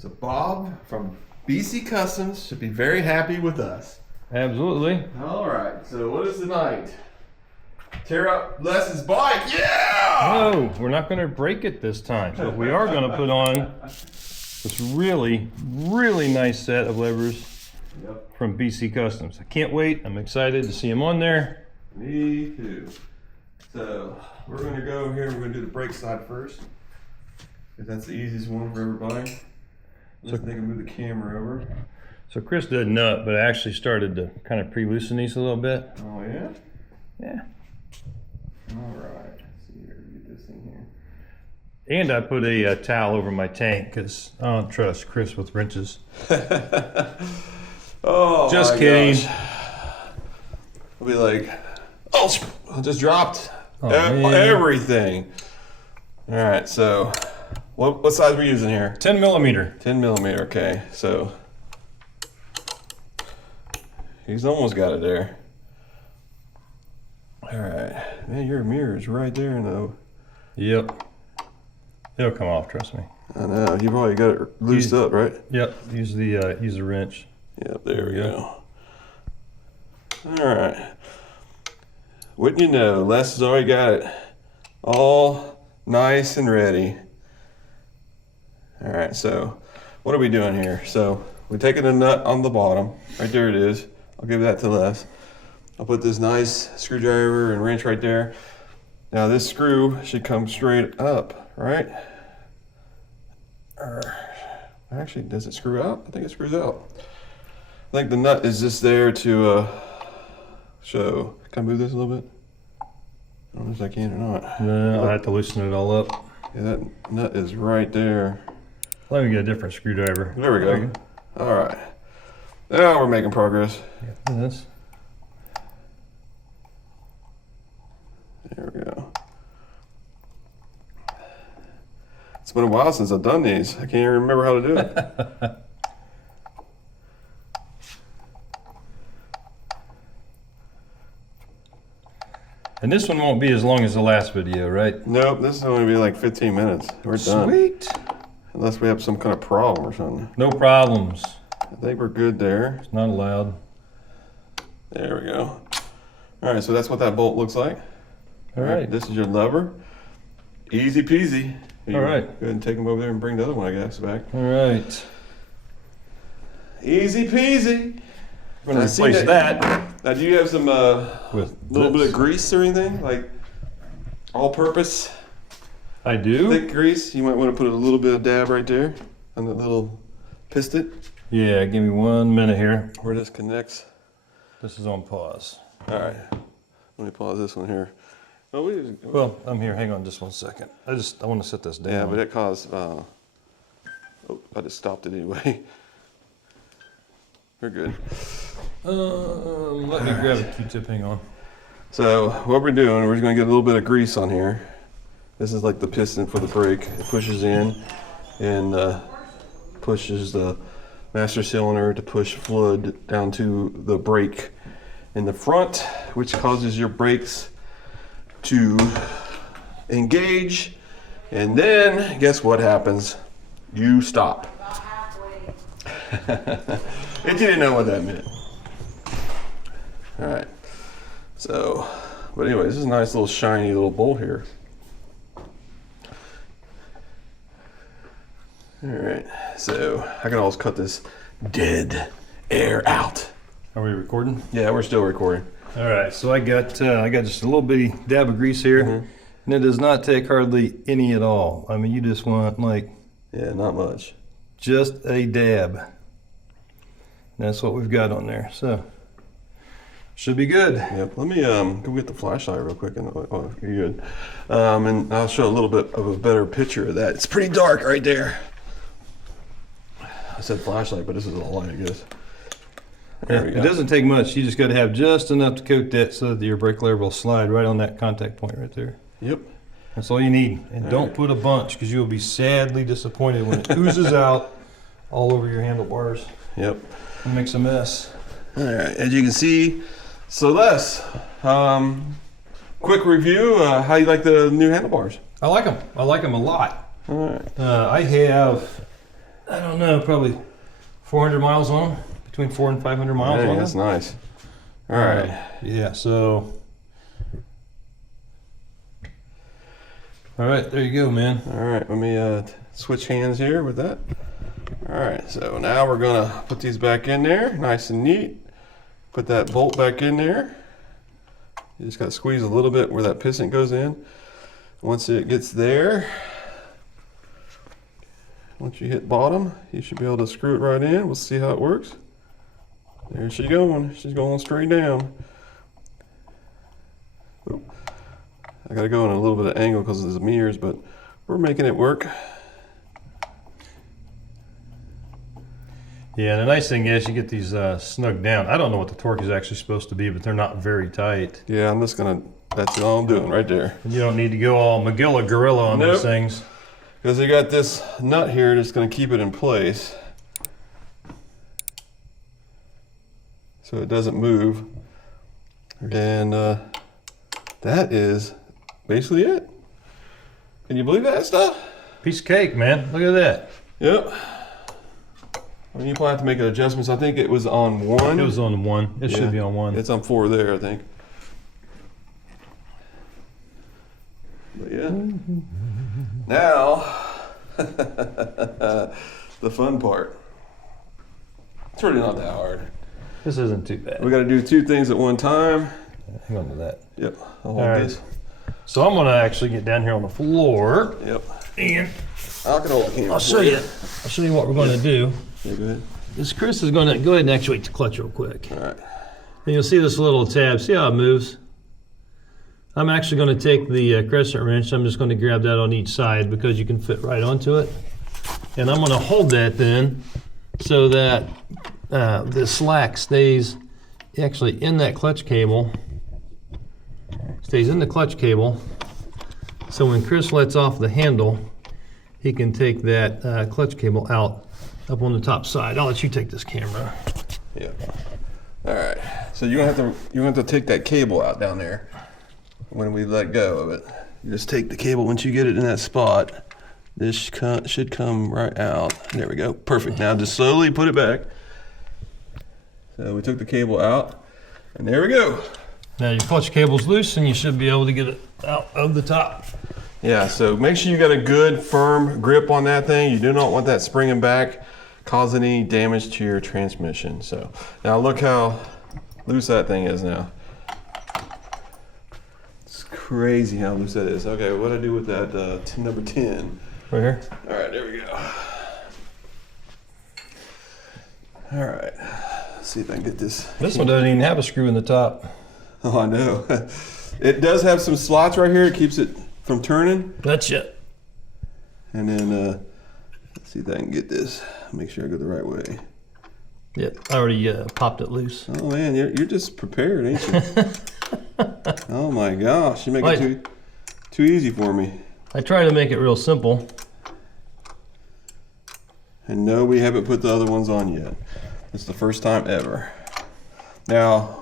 So Bob from BC Customs should be very happy with us. Absolutely. All right, so what is tonight? Tear up Les's bike, yeah! No, we're not going to break it this time, but we are going to put on this really, really nice set of levers from BC Customs. I can't wait. I'm excited to see them on there. Me too. So we're going to go here. We're going to do the brake side first, because that's the easiest one for everybody. So they can move the camera over. So Chris did nut, but I actually started to kind of pre-loosen these a little bit. Oh yeah? Yeah. All right. Let's see here. Get this thing here. And I put a towel over my tank because I don't trust Chris with wrenches. Oh, just kidding. Gosh. I'll be like, oh, I just dropped everything. All right, so what size are we using here? 10 millimeter. 10 millimeter, okay. So he's almost got it there. All right, man, your mirror is right there though. Yep. It'll come off, trust me. I know, you've already got it loosed up, right? Yep, use the wrench. Yep, there we go. All right. Wouldn't you know, Les has already got it all nice and ready. All right, so what are we doing here? So we're taking a nut on the bottom. Right there it is. I'll give that to Les. I'll put this nice screwdriver and wrench right there. Now this screw should come straight up, right? Or actually, does it screw out? I think it screws out. I think the nut is just there to show. Can I move this a little bit? I don't know if I can or not. No, I have to loosen it all up. Yeah, that nut is right there. Let me get a different screwdriver. There we go. All right. Now we're making progress. This. There we go. It's been a while since I've done these. I can't even remember how to do it. And this one won't be as long as the last video, right? Nope, this is only be like 15 minutes. We're done. Sweet. Unless we have some kind of problem or something. No problems. I think we're good there. It's not allowed. There we go. All right, so that's what that bolt looks like. All right. This is your lever. Easy peasy. All right. Go ahead and take them over there and bring the other one, I guess, back. All right. Easy peasy. We're going to replace that. Now, do you have some with little bit of grease or anything? Like all-purpose? I do. Thick grease? You might want to put a little bit of dab right there on the little piston. Yeah, give me 1 minute here. Where this connects. This is on pause. All right. Let me pause this one here. Oh, well, I'm here. Hang on just 1 second. I want to set this down. Yeah, but it caused, oh, I just stopped it anyway. We're good. Let me grab a Q-tip. Hang on. So what we're doing, we're just going to get a little bit of grease on here. This is like the piston for the brake. It pushes in and pushes the master cylinder to push fluid down to the brake in the front, which causes your brakes to engage. And then guess what happens? You stop. If you didn't know what that meant. All right. So, but anyway, this is a nice little shiny little bolt here. All right. So I can always cut this dead air out. Are we recording? Yeah, we're still recording. All right. So I got just a little bitty dab of grease here, and it does not take hardly any at all. I mean, you just want like not much. Just a dab. That's what we've got on there, so should be good. Yep. Let me go get the flashlight real quick, and you're good. And I'll show a little bit of a better picture of that. It's pretty dark right there. I said flashlight, but this is a light, I guess. There we go. It doesn't take much. You just got to have just enough to coat that so that your brake lever will slide right on that contact point right there. Yep. That's all you need. And don't put a bunch, because you'll be sadly disappointed when it oozes out all over your handlebars. Yep. It makes a mess. All right, as you can see. So Les, quick review. How you like the new handlebars? I like them. I like them a lot. All right. I have I don't know, probably 400 miles on them, between 400 and 500 miles Hey, on that's them. nice. All right. Yeah, so. All right, there you go, man. All right, let me switch hands here with that. All right, so now we're gonna put these back in there, nice and neat. Put that bolt back in there. You just gotta squeeze a little bit where that piston goes in. Once it gets there, once you hit bottom, you should be able to screw it right in. We'll see how it works. There she's going. She's going straight down. Oop. I gotta go in a little bit of angle because of the mirrors, but we're making it work. Yeah, and the nice thing is you get these snug down. I don't know what the torque is actually supposed to be, but they're not very tight. Yeah, I'm just gonna, that's all I'm doing right there. And you don't need to go all Magilla Gorilla on Nope. these things. Because they got this nut here that's gonna keep it in place. So it doesn't move. And that is basically it. Can you believe that stuff? Piece of cake, man. Look at that. Yep. I mean, you probably have to make adjustments. I think it was on 1. It was on 1. It Yeah. should be on 1. It's on 4 there, I think. But yeah. Now, the fun part. It's really not that hard. This isn't too bad. We got to do 2 things at one time. Hang on to that. Yep. I'll hold All right. this. So I'm gonna actually get down here on the floor, Yep. and I can hold the camera. I'll show you. I'll show you what we're gonna do. Yeah, go ahead. Is Chris is gonna go ahead and actuate the clutch real quick. All right. And you'll see this little tab. See how it moves? I'm actually going to take the crescent wrench. I'm just going to grab that on each side because you can fit right onto it. And I'm going to hold that then so that the slack stays actually in that clutch cable. Stays in the clutch cable. So when Chris lets off the handle, he can take that clutch cable out up on the top side. I'll let you take this camera. Yeah. All right. So you don't have to take that cable out down there when we let go of it. You just take the cable once you get it in that spot. This should come right out. There we go. Perfect. Now just slowly put it back. So we took the cable out, and there we go. Now your clutch cable's loose and you should be able to get it out of the top. Yeah, so make sure you got a good firm grip on that thing. You do not want that springing back, causing any damage to your transmission. So now look how loose that thing is now. It's crazy how loose that is. Okay, what do I do with that number 10? Right here. All right, there we go. All right, let's see if I can get this. This one doesn't even have a screw in the top. Oh, I know. It does have some slots right here. It keeps it from turning. That's it. And then let's see if I can get this. Make sure I go the right way. Yep, I already popped it loose. Oh man, you're just prepared, ain't you? Oh my gosh, you make it too easy for me. I try to make it real simple. And no, we haven't put the other ones on yet. It's the first time ever. Now,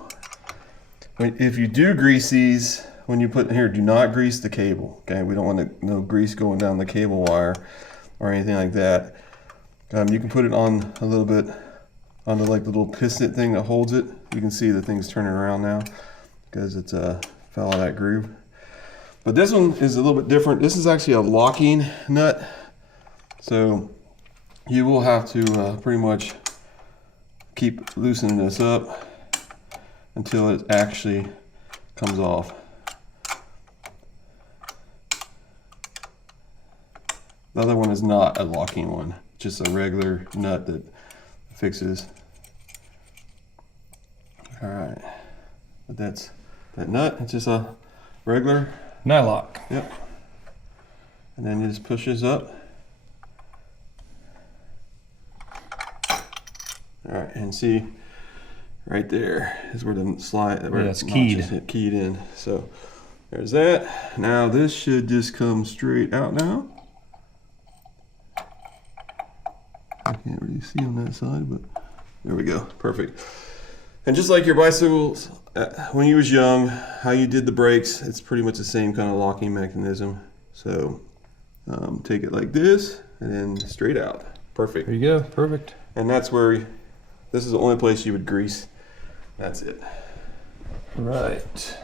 if you do grease these, when you put here, do not grease the cable. Okay, we don't want no grease going down the cable wire or anything like that. You can put it on a little bit on the like the little piston thing that holds it. You can see the thing's turning around now because it's fell out of that groove. But this one is a little bit different. This is actually a locking nut, so you will have to pretty much keep loosening this up until it actually comes off. The other one is not a locking one, just a regular nut that fixes. All right, but that's that nut. It's just a regular Nylock. Yep. And then you just push this up. All right, and see right there is where the slide, where it's the keyed. notches hit keyed in. So there's that. Now this should just come straight out now. I can't really see on that side, but there we go. Perfect. And just like your bicycles, when you was young, how you did the brakes, it's pretty much the same kind of locking mechanism. So take it like this and then straight out. Perfect. There you go, perfect. And that's where, this is the only place you would grease. That's it. Right.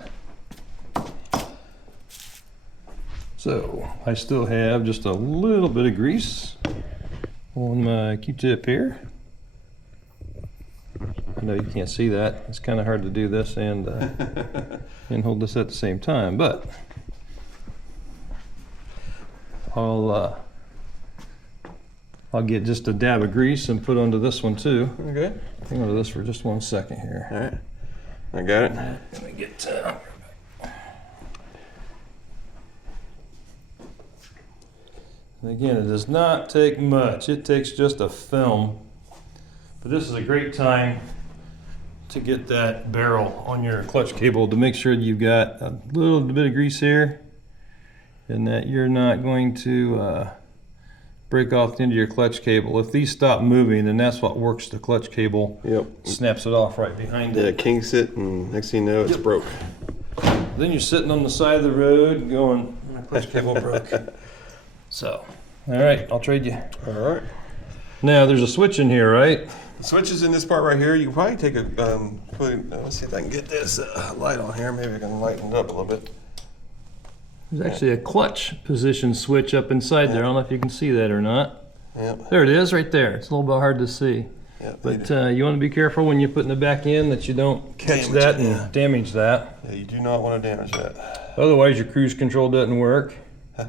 So I still have just a little bit of grease on my Q-tip here. I know you can't see that. It's kind of hard to do this and hold this at the same time, but I'll get just a dab of grease and put onto this one too. Okay. Hang on to this for just 1 second here. All right. I got it. Let me get and again, it does not take much. It takes just a film. But this is a great time to get that barrel on your clutch cable to make sure that you've got a little bit of grease here and that you're not going to break off the end of your clutch cable. If these stop moving, then that's what works the clutch cable. Yep. Snaps it off right behind it. Yeah, kinks it, and next thing you know, it's broke. Then you're sitting on the side of the road going, my clutch cable broke. So, all right, I'll trade you. All right. Now, there's a switch in here, right? The switch is in this part right here. You can probably take a, let's see if I can get this light on here. Maybe I can lighten it up a little bit. There's actually a clutch position switch up inside there. I don't know if you can see that or not. Yep. There it is right there. It's a little bit hard to see. Yep, But you want to be careful when you're putting it back in that you don't catch that and damage that. Yeah, you do not want to damage that. Otherwise, your cruise control doesn't work. All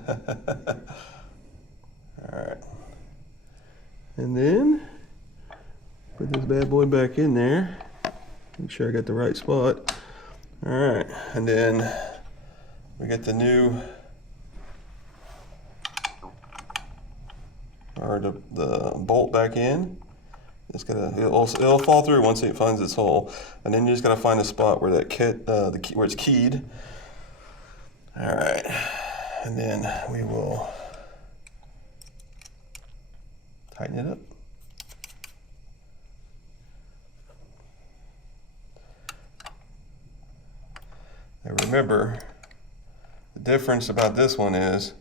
right. And then put this bad boy back in there. Make sure I got the right spot. All right. And then we get the new, or the bolt back in. It's gonna, it'll fall through once it finds its hole, and then you just gotta find a spot where that where it's keyed. All right, and then we will tighten it up. And remember, the difference about this one is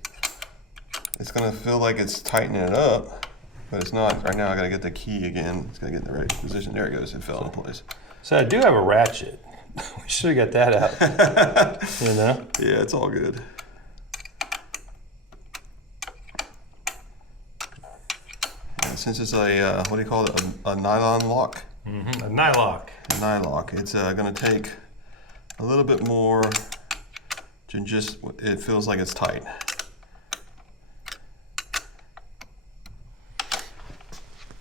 it's gonna feel like it's tightening it up, but it's not. Right now I gotta get the key again. It's gotta get in the right position. There it goes, it fell into place. So I do have a ratchet. We should have got that out. You know? Yeah, it's all good. And since it's a, what do you call it, a nylon lock? Mm-hmm. A nylock. A nylock. It's gonna take a little bit more to just, it feels like it's tight.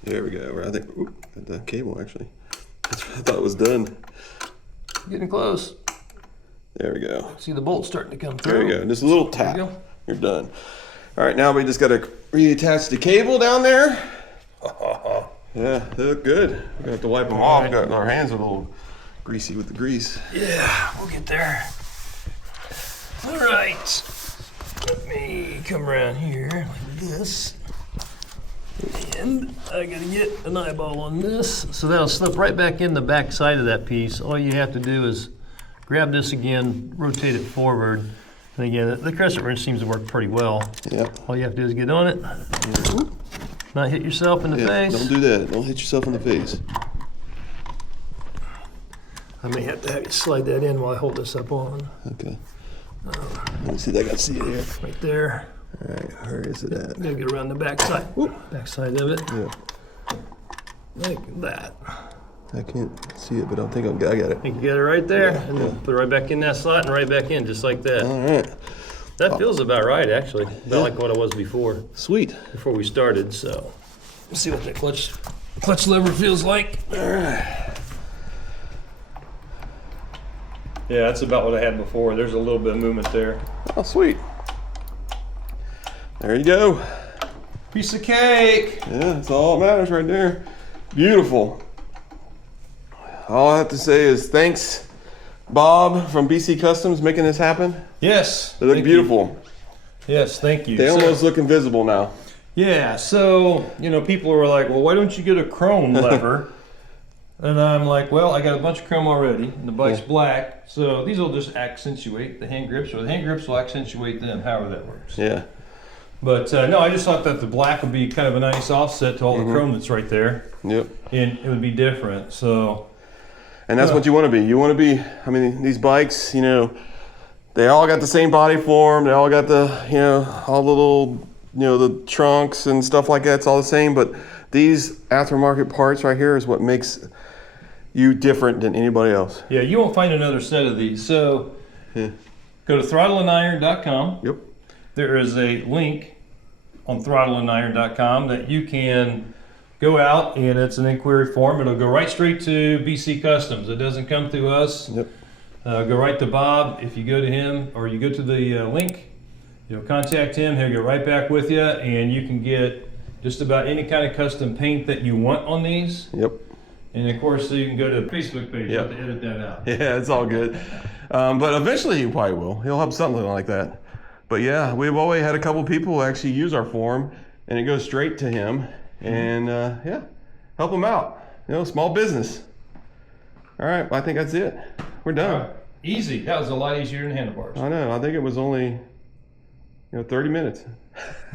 There we go. I think, ooh, got the cable actually. I thought it was done. Getting close. There we go. See the bolt starting to come through. There we go. Just a little tap. There you go. You're done. All right, now we just got to reattach the cable down there. Yeah, they look good. We're gonna have to wipe them off. Our hands are a little greasy with the grease. Yeah, we'll get there. All right. Let me come around here like this. And I gotta get an eyeball on this. So that'll slip right back in the back side of that piece. All you have to do is grab this again, rotate it forward. And again, the crescent wrench seems to work pretty well. Yep. All you have to do is get on it. Not hit yourself in the face. Don't do that. Don't hit yourself in the face. I may have to have you slide that in while I hold this up on. Okay. Let me see if I can see it here. Right there. All right, where is it at? Gotta get around the back side. Back side of it. Yeah. Like that. I can't see it, but I think I got it. I think you got it right there. Yeah, And then put it right back in that slot and right back in, just like that. All right. That feels about right, actually. About like what it was before Sweet. we started. So let's see what that clutch lever feels like. All right. Yeah, that's about what I had before. There's a little bit of movement there. Oh, sweet. There you go. Piece of cake. Yeah, that's all that matters right there. Beautiful. All I have to say is thanks, Bob from BC Customs, making this happen. Yes. They look beautiful. Yes, thank you. They almost look invisible now. Yeah, so, people were like, well, why don't you get a chrome lever? And I'm like, well, I got a bunch of chrome already, and the bike's black, so these will just accentuate the hand grips, or the hand grips will accentuate them, however that works. Yeah. But no, I just thought that the black would be kind of a nice offset to all the chrome that's right there. Yep. And it would be different. So. And that's what you want to be. You want to be, I mean, these bikes, you know, they all got the same body form. They all got the, you know, all the little, you know, the trunks and stuff like that. It's all the same. But these aftermarket parts right here is what makes you different than anybody else. Yeah, you won't find another set of these. So go to throttleandiron.com. Yep. There is a link on throttleandiron.com that you can go out, and it's an inquiry form. It'll go right straight to BC Customs. It doesn't come through us. Yep. Go right to Bob. If you go to him or you go to the link, you'll contact him. He'll get right back with you, and you can get just about any kind of custom paint that you want on these. Yep. And of course, so you can go to the Facebook page. You Yep. have to edit that out. Yeah, it's all good. But eventually he probably will. He'll have something like that. But yeah, we've always had a couple people actually use our form, and it goes straight to him. And yeah, help them out. You know, small business. All right, I think that's it. We're done. Easy. That was a lot easier than handlebars. I know. I think it was only 30 minutes.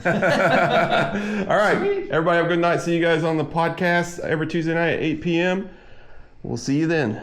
All right, Sweet. everybody have a good night. See you guys on the podcast every Tuesday night at 8 p.m. We'll see you then.